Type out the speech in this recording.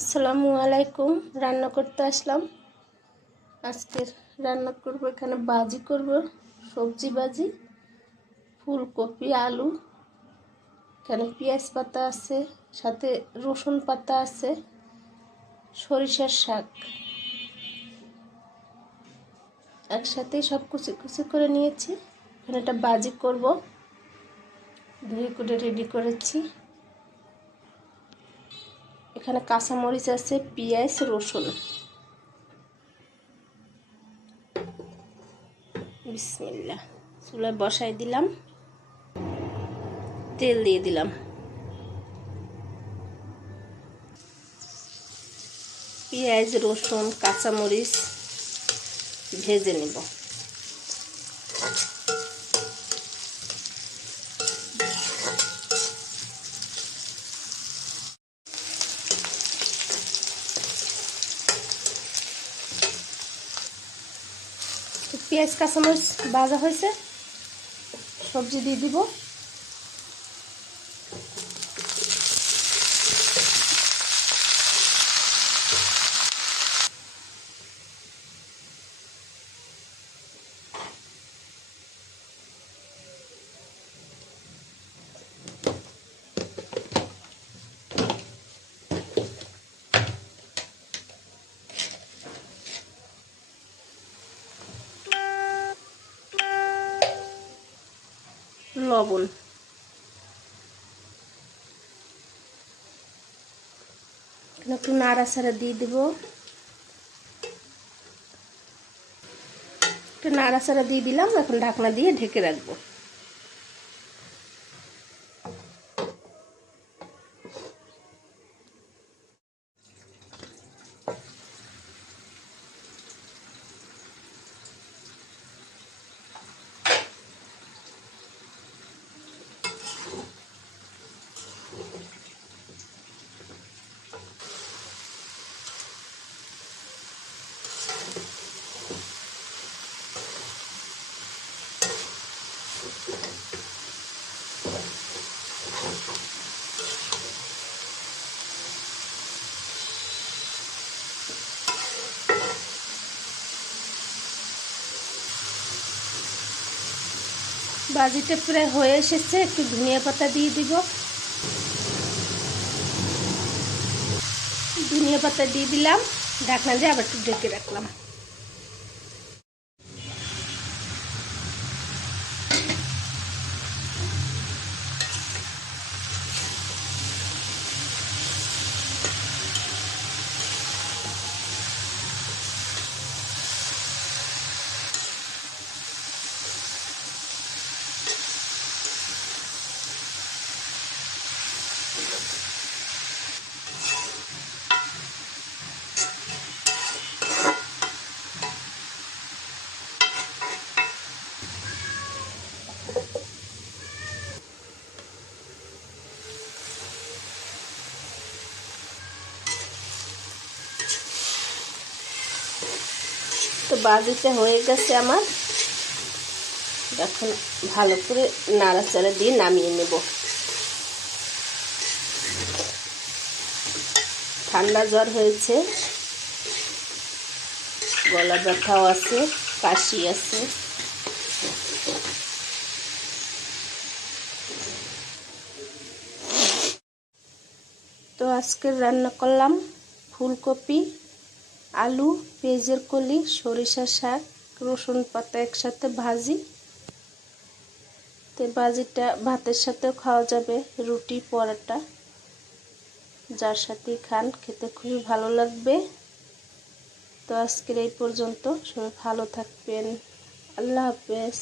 আসসালামু আলাইকুম। রান্না করতে আসলাম। আজকে রান্না করব, এখানে ভাজি করব, সবজি ভাজি, ফুলকপি আলু, এখানে পেঁয়াজ পাতা আছে, সাথে রসুন পাতা আছে, সরিষার শাক একসাথে সব কুচি কুচি করে নিয়েছি। এখানে একটা ভাজি করব, ধুয়ে করে রেডি করেছি। এখানে কাঁচামরিচ আছে, পেঁয়াজ, রসুন। বিসমিল্লাহ। চুলায় বসাই দিলাম, তেল দিয়ে দিলাম। পেঁয়াজ, রসুন, কাঁচামরিচ ভেজে নেব। পেঁয়াজ কাঁচামরিচ ভাজা হয়েছে, সবজি দিয়ে দিব। লবণ, একটু নাড়াচাড়া দিয়ে দিব। একটু নাড়াচাড়া দিয়ে দিলাম। এখন ঢাকনা দিয়ে ঢেকে রাখবো। ভাজিটা প্রায় হয়ে এসেছে, একটু ধনিয়া পাতা দিয়ে দিব। ধনিয়া পাতা দিয়ে দিলাম, ঢাকনা দিয়ে আবার একটু ঢেকে রাখলাম। তো ভাজিটা হয়ে গেছে আমার। এখন ভালো করে নাড়াচাড়া দিয়ে নামিয়ে নেব। ঠান্ডা জ্বর হয়েছে, গলা ব্যথাও আছে, কাশি আছে। তো আজকে রান্না করলাম ফুলকপি, আলু, পেঁয়াজের কলি, সরিষার শাক, রসুন পাতা একসাথে ভাজি। তো ভাজিটা ভাতের সাথেও খাওয়া যাবে, রুটি, পরোটা, যার সাথেই খান খেতে খুবই ভালো লাগবে। তো আজকের এই পর্যন্ত। সবাই ভালো থাকবেন। আল্লাহ হাফেজ।